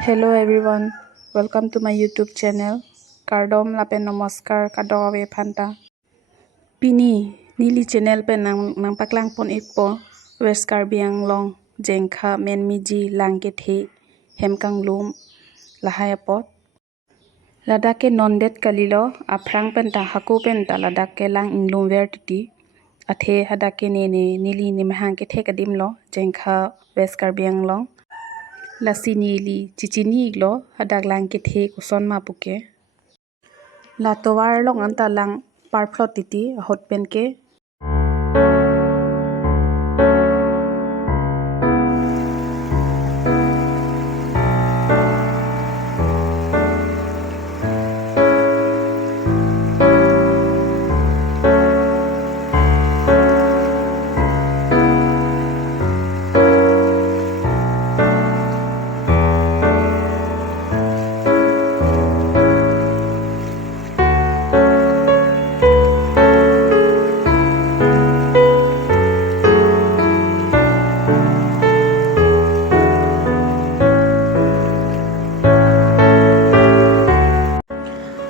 Hello everyone, welcome to my YouTube channel. Kardom lapen namaskar kadowe phanta. Pini nili channel pe nang paklang pon ikpo West Karbi Anglong Jengkha Menmiji langke hemkang lum lahayapot. Ladake nondet kalilo aprang penta haku penta ladake lang inglum vertiti. Athe hadake nili nimhang ke kadimlo Jengkha West Karbi Anglong. Lasi nili cicini lo hadak lang kithe kuson mapuke la towar long anta lang parflot titi hot pen ke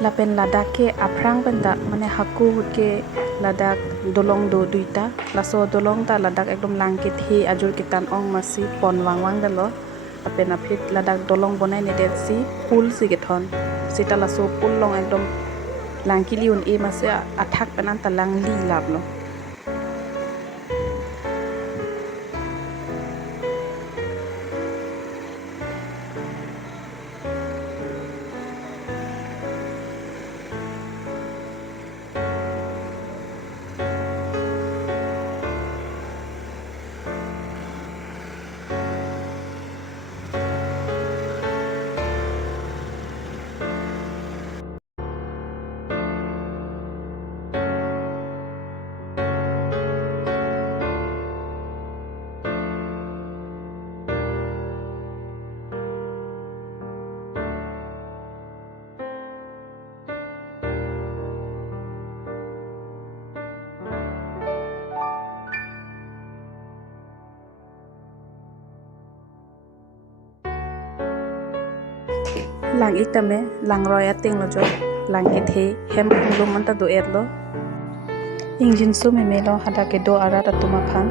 lapen ladak ke aprang penda mane haku ke ladak dolong do duita laso dolong ta ladak ekdom lang kithe ajur kitan ong masi pon wang dalo apen apit ladak dolong bonai ne det si pul si gethon sita laso pul long ekdom lang kiliun e mase athak penan ta lang li lablo lang itame lang roya ting lo jo lang kithe hem khulum anta do erlo ingjin so me melo hada ke do ara ta tuma phan